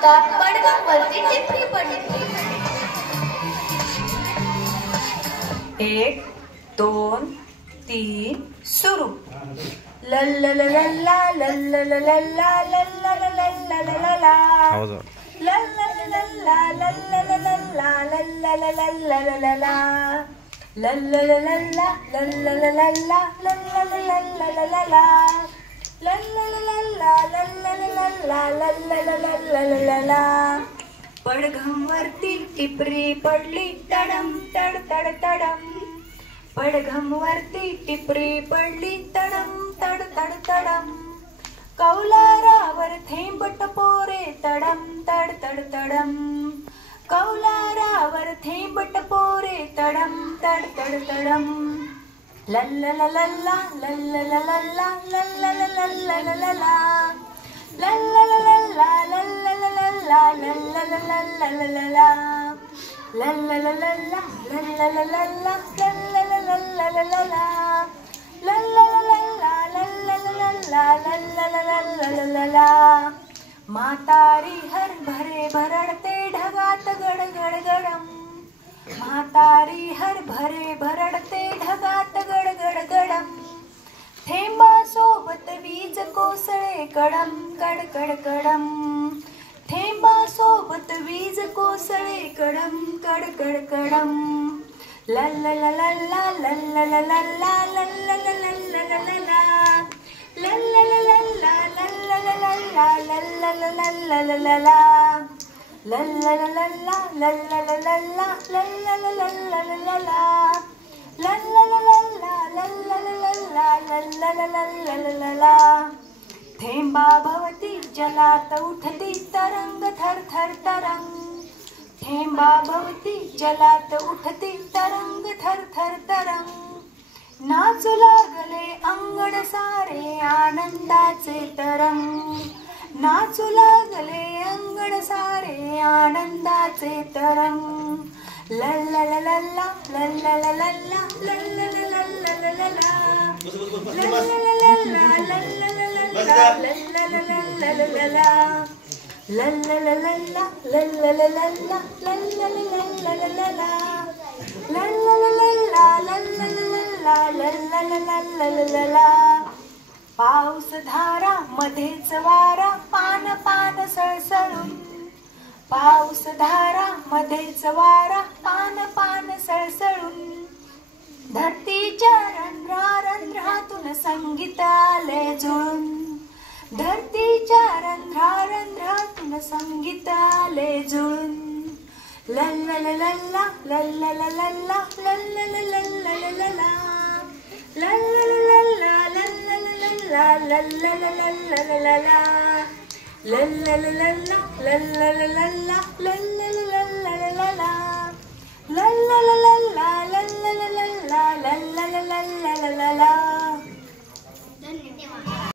कविता पडगाववरती टिपरी पडली. 1 2 3 सुरू. लल्लललल्ला लल्लललल्ला लल्लललल्ला लल्लललल्ला लल्लललल्ला लल्लललल्ला लल्लललल्ला लल्लललल्ला लल्लललल्ला लल्लललल्ला लल्लललल्ला लल्लललल्ला. पडघमवरती टिपरी पडली तडम तड तड तडम. पडघमवरती टिपरी पडली तडम तड तड तडम. कौलारावर थेंब टपोरे तडम तड तड तडम. कौलारावर थेंब टपोरे तडम तड तड तडम. लल्लललल्ला लल्लललल्ला लल्लललल्ला लल्लललल्ला लल्लललल्ला लल्लललल्ला लल्लललल्ला लल्लललल्ला लल्लललल्ला लल्लललल्ला लल्लललल्ला लल्लललल्ला. म्हातारी हरभरे भरडते ढगात गडगड गडम. म्हातारी हरभरे भरडते ढगात गडगड गडम. थेंबा सोबत वीज कोसळे कडम कडकड कडम. थेंबा सोबत वीज कोसळे कडम कडकड कडम. लल्लललल्ला लल्लललल्ला लल्लललल्ला लल्लललल्ला लल्लललल्ला लल्लललल्ला लल्लललल्ला लल्लललल्ला लल्लललल्ला लल्लललल्ला लल्लललल्ला लल्लललल्ला. थेंबा भवती जलात उठती तरंग थर थर तरंग. थेंबा भवती जलात उठती तरंग थर थर तरंग. नाचू लागले अंगण सारे आनंदाचे तरंग. नाचू लागले अंगण सारे आनंदाचे तरंग. लल्लललल्ला लल्लललल्ला लल्लललल्ला लल्लललल्ला लल्लललल्ला लल्लललल्ला लल्लललल्ला लल्लललल्ला लल्लललल्ला. पाऊस धारा मध्येच वारा पान पान सळसळून. पाऊस धारा मध्येच वारा पान पान सळसळून. धरतीच्या रंध्रारंध्रातून संगीत आले जुळून. धरतीच्या रंध्रारंध्रातून संगीत आले जुळून. लल्लललल्ला लल्लललल्ला लल्लललल्ला लल्लललल्ला लल्लललल्ला लल्लललल्ला लल्लललल्ला लल्लललल्ला लल्लललल्ला